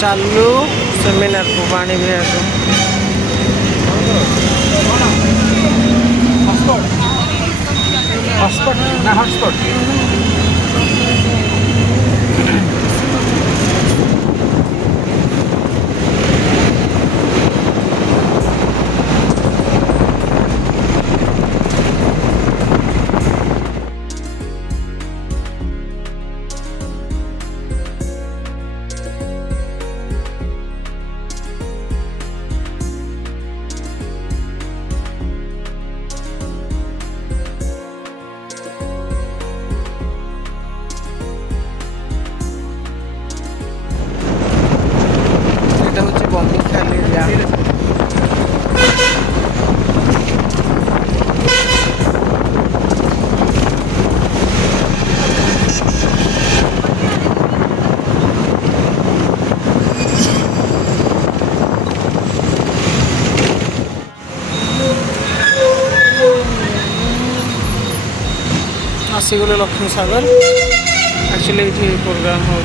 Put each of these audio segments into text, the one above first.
चालू सेमिनार को पानी भी हॉटस्पॉट ना हॉटस्पॉट आसीगले लक्ष्मी सागर एक्चुअली ये प्रोग्राम हो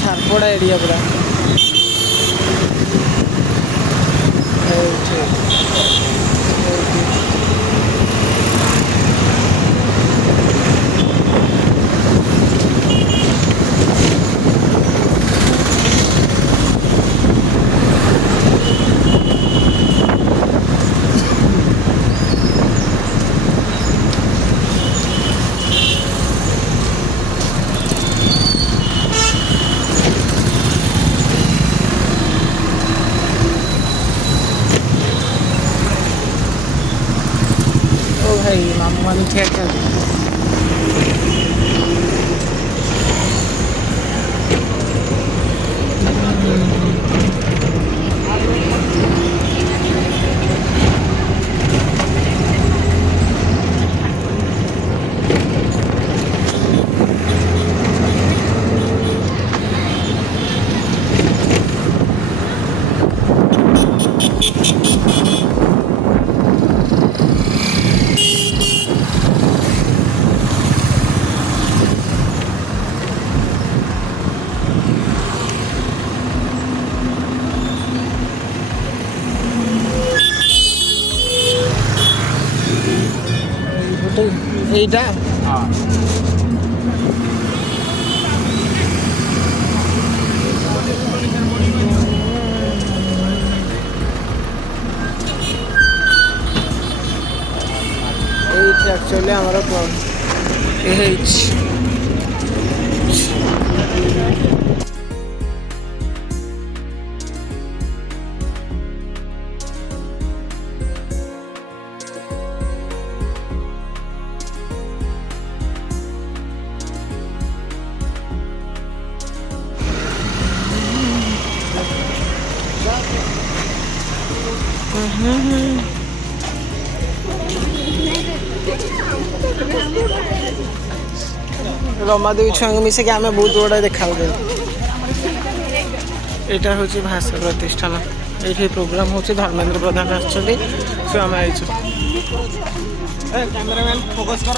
झारपड़ा एरिया पूरा भाई मामू मामी क्या क्या এইটা এইটা एक्चुअली हमारा रमादेवी छुआ मिसिक आम बहुत गुड़ा देखा यहाँ हूँ भाषा प्रतिष्ठान। ये प्रोग्राम हो धर्मेंद्र प्रधान आसछन्ती सो आम आइछु कैमरामैन फोकस कर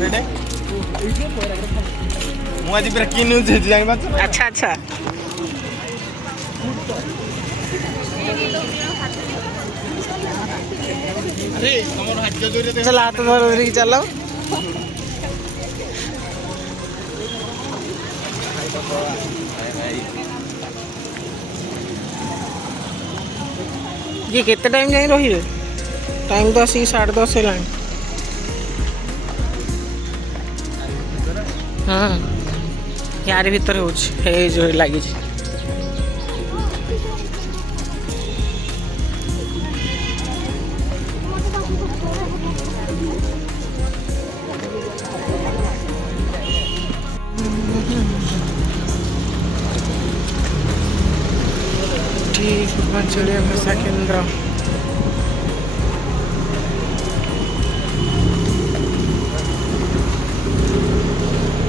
रेडी मु आज ब्रेकिंग न्यूज है जानि बात अच्छा अच्छा अरे हमर भाग्य जोरे दे चला तो धर चलो ये केते टाइम जाए रही टाइम तो आसी 10:30 है हाँ यार भीतर हो जो लगी पूर्वांचलीय भाषा केंद्र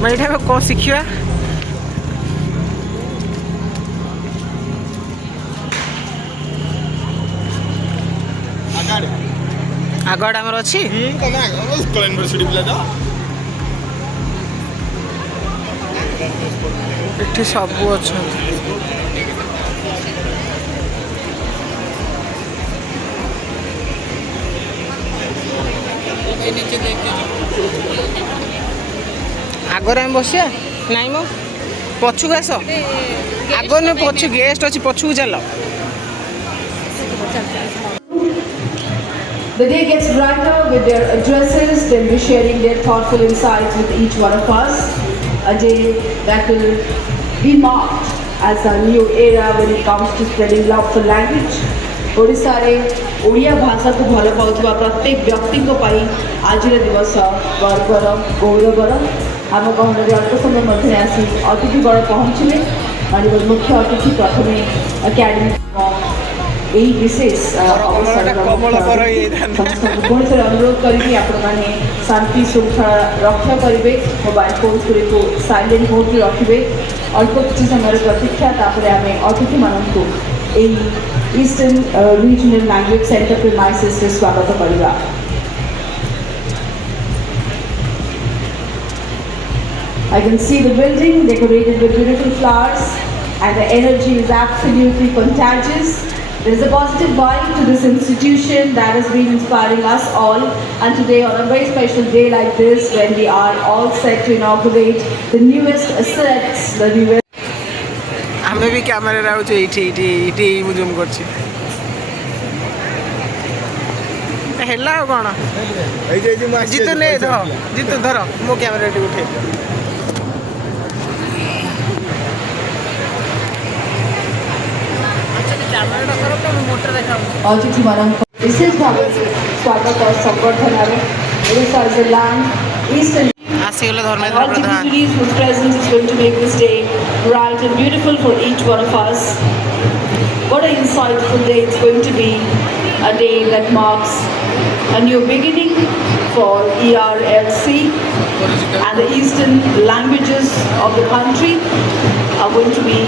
मैं ये कौन शिखा आगड़ आमर अच्छी यूनिवर्सिटी पिला तो ये सबू अच्छा आगर आम बस ना मो पछुक आस आगर नुह पछु गेस्ट अच्छी पछुक चल The day gets brighter with their addresses. They'll be sharing their thoughtful insights with each one of us. A day that will be marked as a new era when it comes to spreading love for language. Odisha रे ओडिया भाषा को भल पाउथबा प्रत्येक व्यक्ति को पाई आज दिवस गर्वर गौरवर आम गहन अल्प समय मध्य आसी अतिथि गण पहुँचले माननीय मुख्य अतिथि प्रथमे एकेडमी यही विशेष अवसर अनुरोध करी आपण मैंने शांति श्रृंखला रक्षा करेंगे मोबाइल फोन को साइलेंट मोड रखिए अल्प किसी समय प्रतीक्षा तापर आम अतिथि मानक eastern regional language centre premises से स्वागत करवा I can see the building decorated with beautiful flowers and the energy is absolutely contagious. There is a positive vibe to this institution that has been inspiring us all, and today on a very special day like this when we are all set to inaugurate the newest assets, the newest हमें भी camera रहउछ इटी मु zoom करछि हेला कोन जीतु ने धर जीतु धर मो camera T उठे अतिथि मानक विशेष भाव स्वागत और संवर्धन Odisha is a land eastern आसीगले Dharmendra all Pradhan dignitaries whose presence is going to make this day bright and beautiful for each one of us. What an insightful day it's going to be, a day that marks a new beginning for ERLC, and the eastern languages of the country are going to be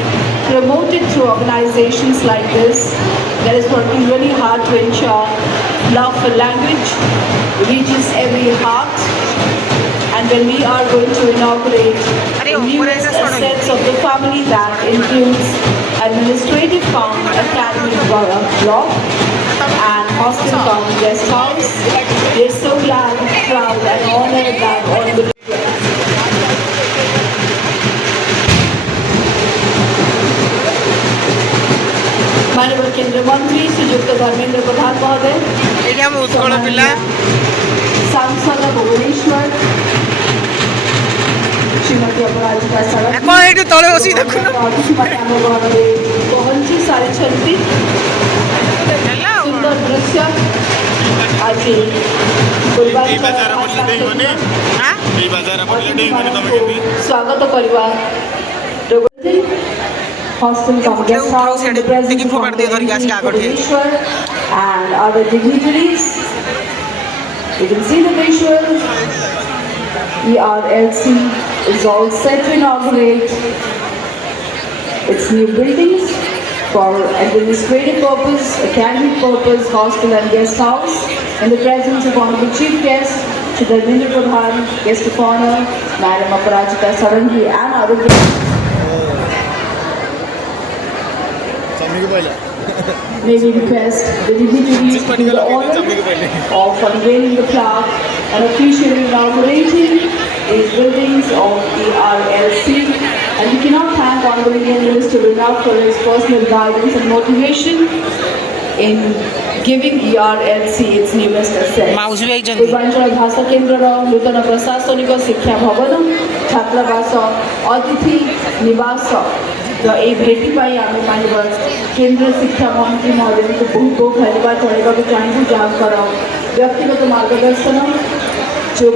promoted through organizations like this that is working really hard to ensure love for language reaches every heart. And when we are going to inaugurate the newest assets of the family that includes administrative cum academic block and hostel cum guest house, we are so glad, proud and honored that all the माननीय केंद्रीय मंत्री श्रीयुक्त धर्मेंद्र प्रधान महोदय एटा हम उत्कल पिला सांसद भुवनेश्वर श्रीमती अपराजिता सड़क कोन एटू तळे बसी देखु पहुंची सारी सुंदर दृश्य आज स्वागत करवा hostel cum guest house in the presence of Bhubaneswar and other dignitaries. You can see the visual. ERLC is all set to inaugurate its new buildings for administrative purpose, academic purpose, hostel and guest house in the presence of Honorable Chief Guest, Shri Dharmendra Pradhan, Guest of Honor, Madam Aparajita Sarangi and other guests. May we request the dignitaries to do the honor of unveiling the plaque and officially inaugurating these buildings of ERLC. And we cannot thank Honorable Indian Minister enough for his personal guidance and motivation in giving ERLC its newest asset. Bhubaneswar Bhasa Kendra Nutana Prasasonika Sikkha Bhavana Chhatravasa Atithi Nivasa र ये भेटी पाई आमे मानवर केंद्र शिक्षा मंत्री महोदय को बहुत बहुत धन्यवाद चढ़ेगा भी चाहिए जहाँ कर व्यक्तिगत मार्गदर्शन जो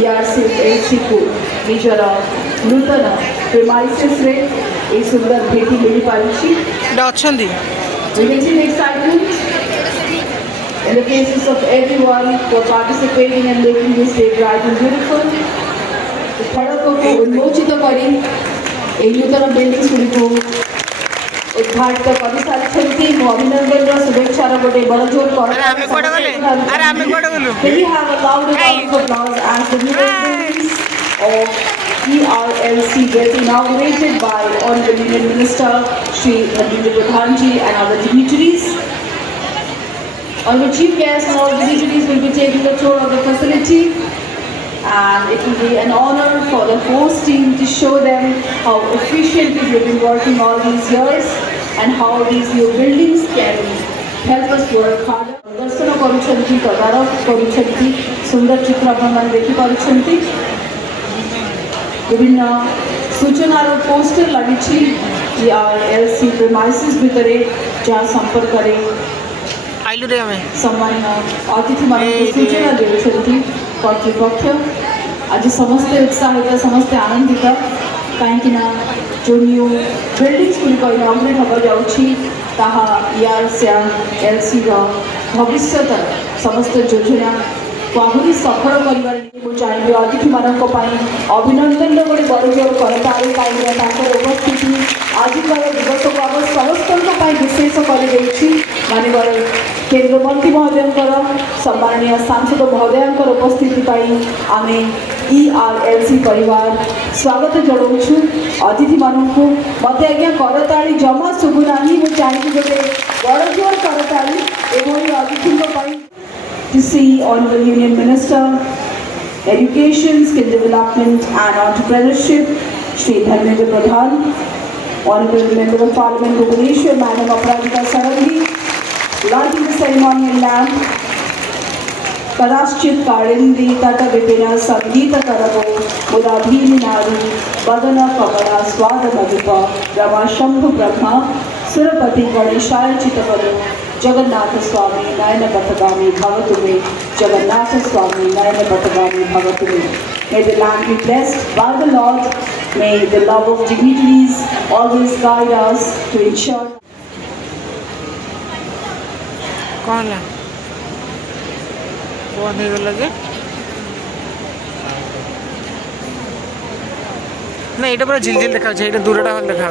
ERLC को निजर नूतन प्रेमाइसेस रे एक सुंदर भेटी मिली पारिछि अछंदी Releasing excitement in the faces of everyone for participating and making this day bright and beautiful. The फड़कों को उन्मोचित करी এই নূতন বিল্ডিংস গুলিକୁ উদ্ঘাটিত କରିସାରିଛନ୍ତି ମୁଁ ଅଭିନନ୍ଦନର ଶୁଭେଚ୍ଛାର ଗୋଟେ ବଡ଼ ଜୋର We have a loud round of applause as the new buildings of ERLC get inaugurated by Honorable Union Minister Shri Dharmendra Pradhan ji and other dignitaries. Honorable Chief Guests and all dignitaries will be taking the tour of the facility. And it will be an honor for the host team to show them how efficiently we've been working all these years and how these new buildings can help us work harder. Darsana karuchanti, tadarok karuchanti, sundar chitra ଆପଣମାନେ ଦେଖିପାରୁଛନ୍ତି ବିଭିନ୍ନ ସୂଚନାର poster ଲାଗିଛି ERLC premises ଭିତରେ ଯାହା ସମ୍ପର୍କରେ सम्मानित अतिथिମାନଙ୍କୁ ସୂଚନା ଦେଉଛନ୍ତି କର୍ତ୍ତୃପକ୍ଷ आज समस्ते उत्साहित समस्ते आनंदित कहीं जो न्यू बिल्डिंग्स गुड़िक इनाग्रेट होगा जाऊँगी ताहा ERLC भविष्य समस्त योजना को आहरी सफल कर चाहिए अतिथि मानक अभिनंदन गोटे बड़ जोर करताली कहीं उपस्थिति आज दिवस को आम समस्त विशेष कर मानवर केंद्र मंत्री महोदय सम्माननीय सांसद महोदय उपस्थिति आम ERLC परिवार स्वागत जनाऊँ अतिथि मानक मत आज्ञा करताली जमा शुभुना मुझे चाहिए गोटे बड़ जोर करताली एभली अतिथि to see Honorable Union Minister, Education, Skill Development and Entrepreneurship, Shri Dharmendra Pradhan, Honorable Member of Parliament Bhubaneswar, Madam Aparajita Sarangi, lighting the ceremonial lamp, Kadaschit Karindi Tata Vipina Sangeeta Karavo, Mudabhini Nadu, Badana Kamala Swada Madhupa, Rama Shambhu Brahma, Surapati Ganeshaya Chitapadu, Jagannatha Swami Nayana Patagami Bhavatume, Jagannatha Swami Nayana Patagami Bhavatume. May the land be blessed by the Lord. May the love of dignitaries always guide us to ensure. कौन है कौन है लगे ना ये पूरा झिल झिल देखा ये दूरटा भल देखा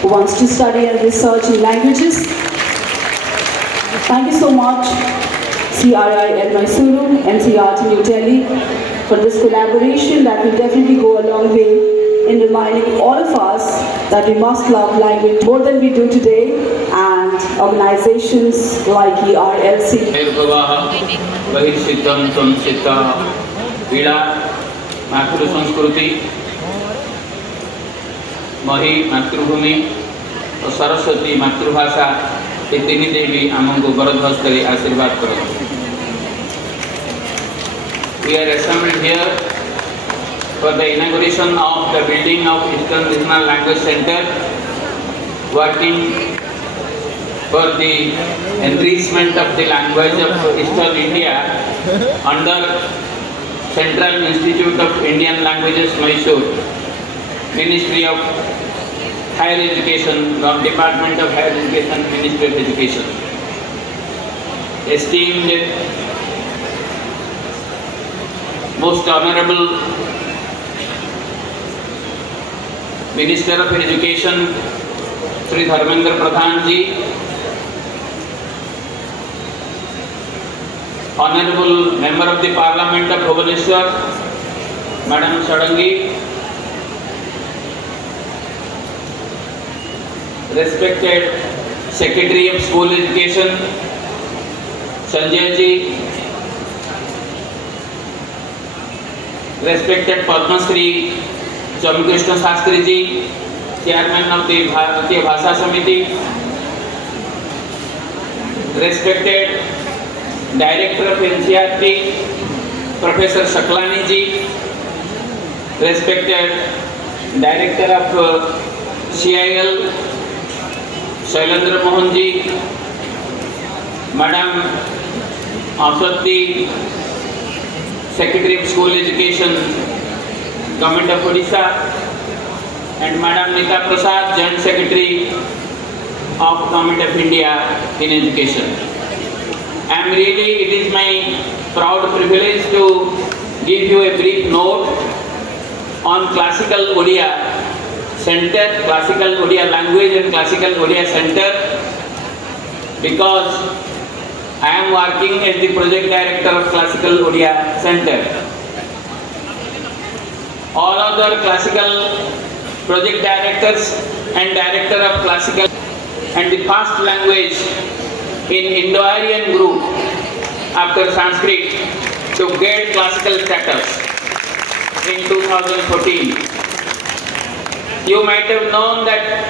Who wants to study and research in languages. Thank you so much, CRI and Mysuru, NCRT New Delhi, for this collaboration that will definitely go a long way in reminding all of us that we must love language more than we do today, and organizations like ERLC. मातृ संस्कृति मही मातृभूमि और सरस्वती मातृभाषा ये तीन देवी आमको वरध्वस्त कर आशीर्वाद करो. We are assembled here for the inauguration of the building of Eastern Regional Language Center, working for the enrichment of the language of Eastern India under Central Institute of Indian Languages, Mysore, Ministry of Higher Education, Department of Higher Education, Ministry of Education. Esteemed Most Honorable Minister of Education, Shri Dharmendra Pradhan ji, Honorable Member of the Parliament of Bhubaneswar, Madam Sadangi, respected Secretary of School Education, Sanjay ji, respected Padma Shri Krishna Shastri ji, Chairman of the Bharatiya Bhasha Samiti, respected Director of NCERT, Professor Shaklani ji, respected Director of CIL, Shailendra Mohan ji, Madam Aswati, Secretary of School Education, Government of Odisha, and Madam Nita Prasad, Joint Secretary of Government of India in Education. It is my proud privilege to give you a brief note on Classical Odia Center, Classical Odia Language and Classical Odia Center, because I am working as the Project Director of Classical Odia Center. All other classical project directors and Director of Classical and the past language in Indo-Aryan group after Sanskrit to get classical status in 2014. You might have known that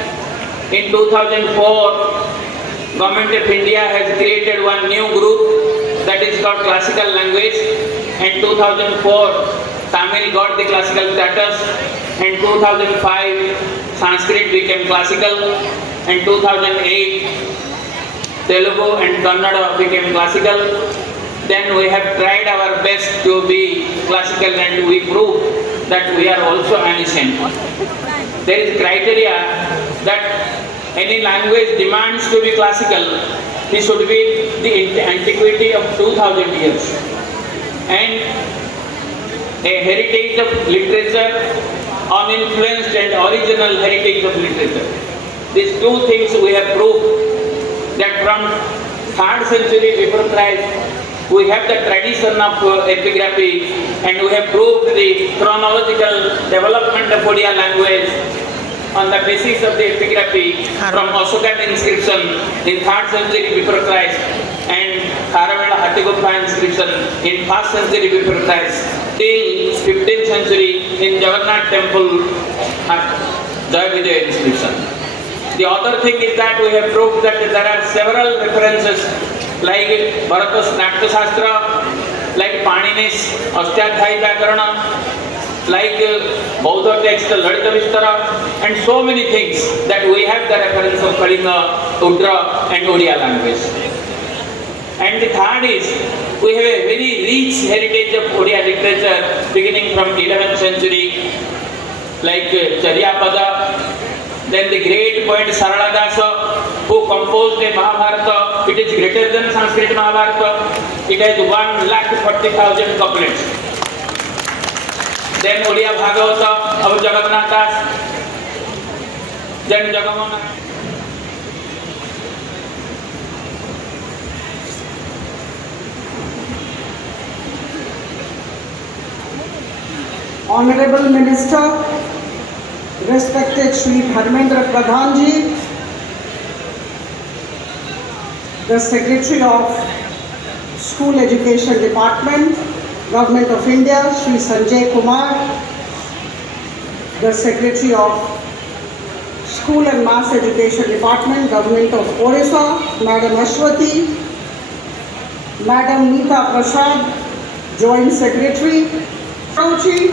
in 2004, Government of India has created one new group that is called Classical Language. In 2004, Tamil got the classical status. In 2005, Sanskrit became classical. In 2008, Telugu and Kannada became classical. Then we have tried our best to be classical and we proved that we are also ancient. There is criteria that any language demands to be classical, it should be the antiquity of 2000 years. And a heritage of literature, uninfluenced and original heritage of literature. These two things we have proved that from 3rd century before Christ, we have the tradition of epigraphy and we have proved the chronological development of Odia language on the basis of the epigraphy from Ashokan inscription in 3rd century before Christ and Kharavela Hattigupta inscription in 1st century before Christ till 15th century in Jagannath temple Jayavijaya inscription. The other thing is that we have proved that there are several references like Bharata's Natya Shastra, like Panini's Ashtadhyayi Vyakarana, like Bauddha text Lalita Vistara, and so many things that we have the reference of Kalinga, Udra and Odia language. And the third is, we have a very rich heritage of Odia literature beginning from 11th century, like Charyapada, then the great poet Sarala Dasa, who composed a Mahabharata. It is greater than Sanskrit Mahabharata. It has 1,40,000 couplets. Then Odia Bhagavata of Jagannath Das, then Jagamona. Honorable Minister, respected Shri Dharmendra Pradhan ji, the Secretary of School Education Department, Government of India, Shri Sanjay Kumar, the Secretary of School and Mass Education Department, Government of Odisha, Madam Aswati, Madam Nita Prasad, Joint Secretary, Kauchi,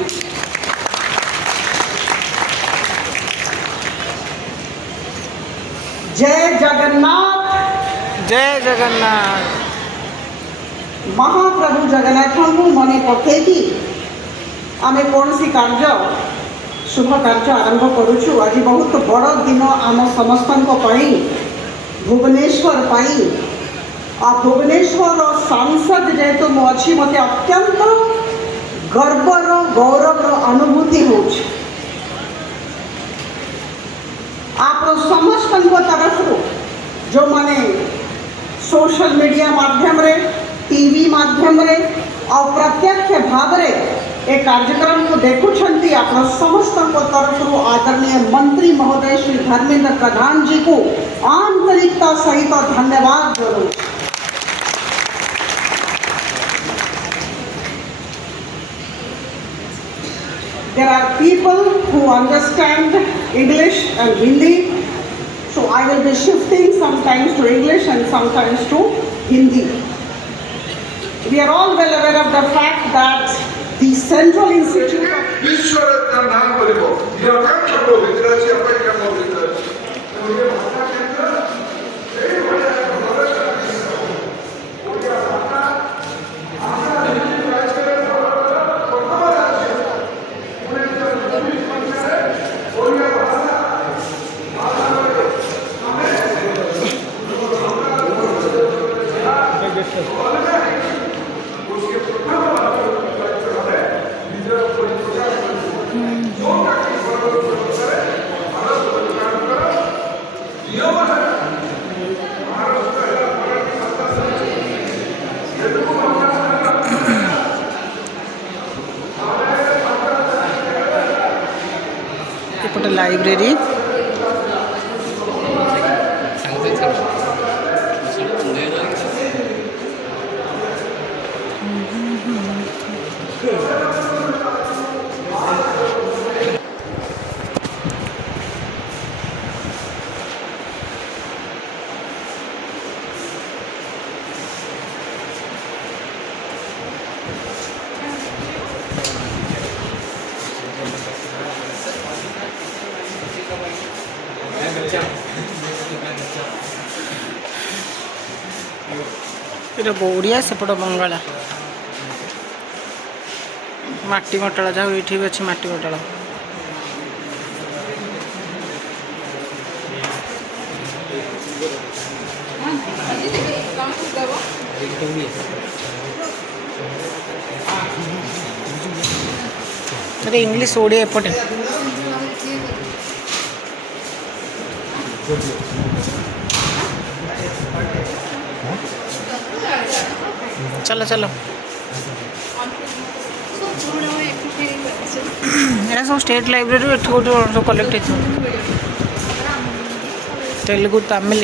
जय जगन्नाथ जय जगन्नाथ महाप्रभु जगन्नाथ को मने पकेकी आमे कौन सी कार्य शुभ कार्य आरंभ करुचु। आज बहुत बड़ दिन आम समस्त भुवनेश्वर पाई आ भुवनेश्वर सांसद जेहेतु मु अच्छी मत अत्यंत गर्वर गौरव अनुभूति हो आप समस्त तरफ जो माने सोशल मीडिया माध्यम रे टीवी माध्यम रे और प्रत्यक्ष भाव रे ए कार्यक्रम को देखुछंती आप समस्त तरफ आदरणीय मंत्री महोदय श्री धर्मेंद्र प्रधान जी को आंतरिकता सहित धन्यवाद जरूर। There are people who understand English and Hindi, so I will be shifting sometimes to English and sometimes to Hindi. We are all well aware of the fact that the Central Institute of एपटे library ये ओडिया सेपट बंगाला माटी मटाला जहाँ ये भी अच्छी माटी मटाला अरे English Odia एपटे चलो चलो यहाँ सब स्टेट लाइब्रेरी गोटे कलेक्ट तेलुगु तमिल